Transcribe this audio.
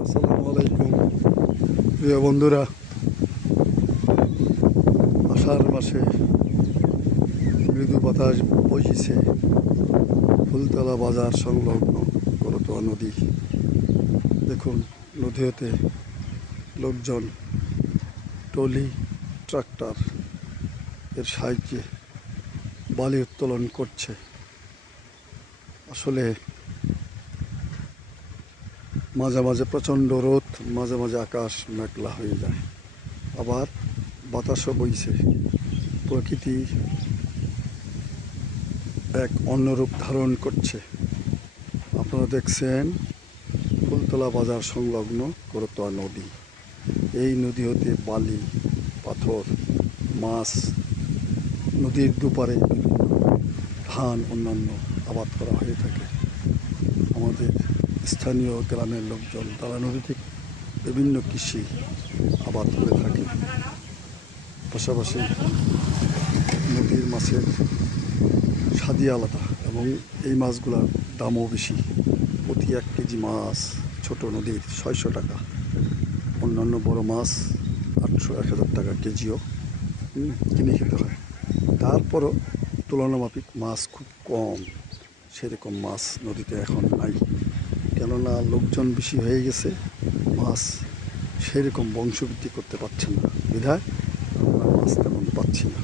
আসসালামু আলাইকুম। প্রিয় বন্ধুরা, আষাঢ় মাসে মৃদু বাতাস বইছে ফুলতলা বাজার সংলগ্ন করতোয়া নদী। দেখুন, নদীতে লোকজন টলি ট্রাক্টর এর সাহায্যে বালি উত্তোলন করছে। আসলে মাঝে মাঝে প্রচণ্ড রোদ, মাঝে মাঝে আকাশ মেঘলা হয়ে যায়। আবার বাতাসও বইছে। প্রকৃতি এক অন্যরূপ ধারণ করছে। আপনারা দেখছেন ফুলতলা বাজার সংলগ্ন করতোয়া নদী। এই নদী হতে বালি, পাথর, মাছ, নদীর দুপারে ধান অন্যান্য আবাদ করা হয়ে থাকে। আমাদের স্থানীয় গ্রামের লোকজন, তারা নদীতে বিভিন্ন কৃষি আবাদ করে থাকে। পাশাপাশি নদীর মাছের স্বাদই আলাদা এবং এই মাছগুলোর দামও বেশি। প্রতি এক কেজি মাছ ছোট নদীর ছয়শো টাকা। অন্যান্য বড় মাছ আটশো, এক হাজার টাকা কেজিও কিনে খেতে হয়। তারপরও তুলনামাফিক মাছ খুব কম। সেরকম মাছ নদীতে এখন নাই। কেননা লোকজন বেশি হয়ে গেছে, মাছ সেরকম বংশবৃদ্ধি করতে পারছে না। বিধায় আমরা মাছ তেমন পাচ্ছি না।